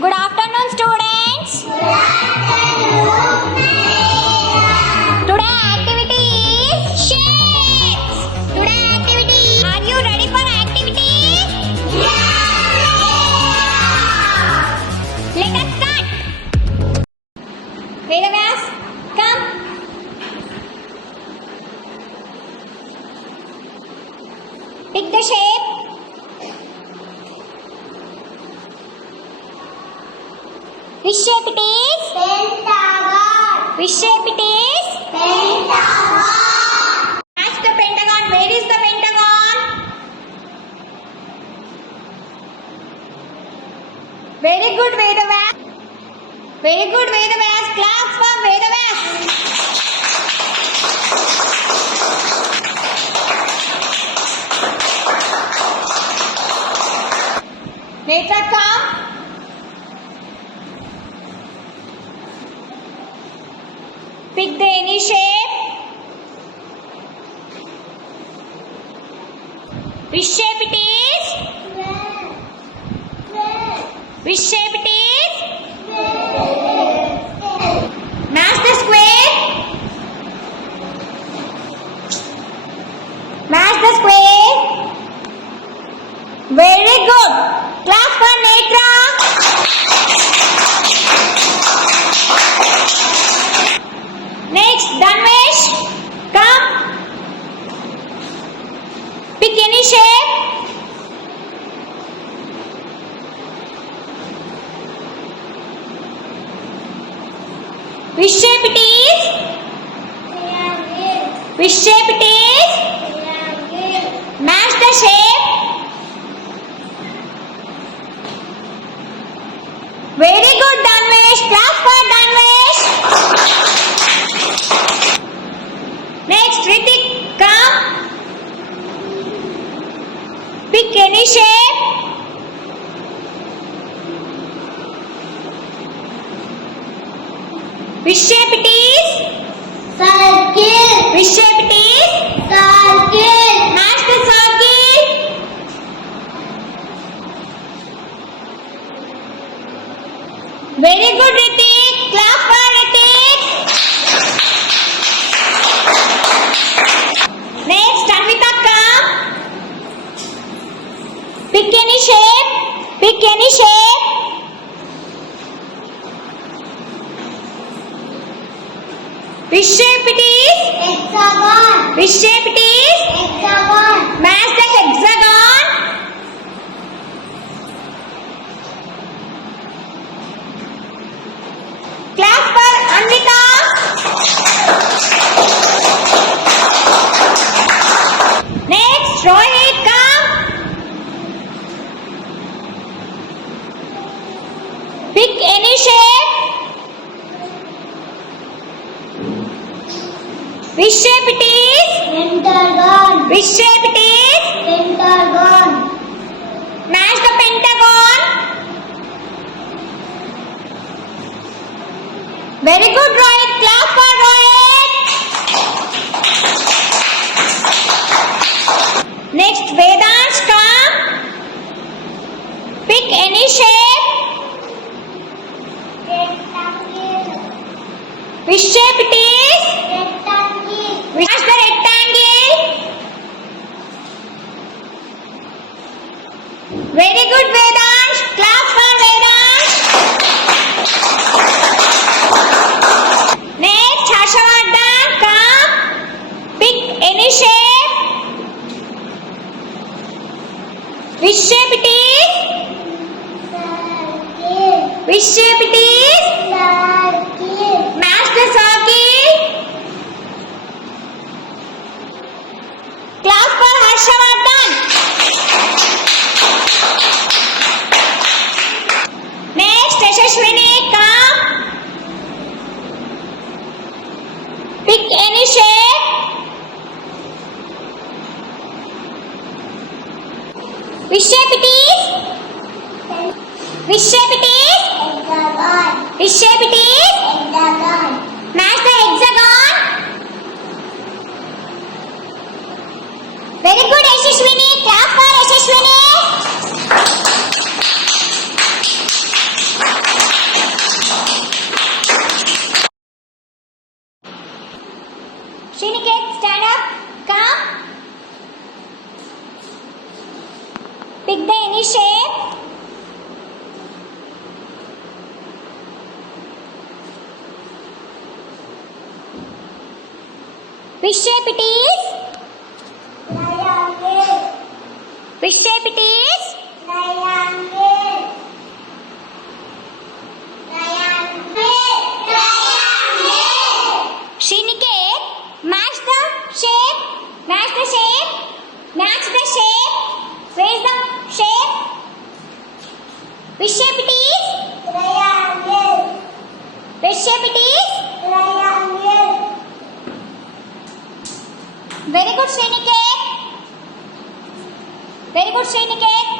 Good afternoon, students. Good afternoon. Today activity is shapes. Today activity. Are you ready for activity? Yeah. Let us start. Vedavyas, come. Pick the shape. Which shape it is? Pentagon. Which shape it is? Pentagon. Match the pentagon. Where is the pentagon? Very good, Vedavyas. Very good, Vedavyas. Claps for Vedavyas. Netra, come. Pick the any shape. Which shape it is? Which shape it is? Match the square. Match the square. Very good. Clap for Netra. Next, Danvesh, come. Pick any shape. Which shape it is? Which shape it is? Match the shape. Very good, Danvesh. Clap for Danvesh. Next, Ritik, come. Pick any shape. Which shape it is? Circle. Which shape it is? Circle. Match the circle. Very good, Ritik. Clap for Ritik. Next, Anvita, come. Pick any shape. Pick any shape. Which shape it is? Hexagon. Which shape it is? Hexagon. Match the hexagon. Clap for Anvita. Next, Rohit, come. Pick any shape. Which shape it is? Pentagon. Which shape it is? Pentagon. Match the pentagon. Very good, Rohit. Clap for Rohit. Next, Vedansh, come. Pick any shape. Rectangle. Which shape it is? Rectangle. Match the rectangle. Very good, Vedansh. Clap for Vedansh. Next, Harshavardhan, come. Pick any shape. Which shape it is? Circle. Which shape it is? Circle. Match the circle. Clap for Harshavardhan. Next, Yashaswini, come. Pick any shape. Which shape it is? Which shape it is? Hexagon. Which shape it is? Hexagon. Match the hexagon. Very good, Yashaswini. Clap for Yashaswini. Which shape it is? Triangle. Which shape it is? Triangle. Triangle. Triangle. Shriniket, match the shape. Match the shape. Match the shape. Where is the shape? Which shape it is? Triangle. Which shape it is? Triangle. Very good, Shriniket. Very good, Shriniket.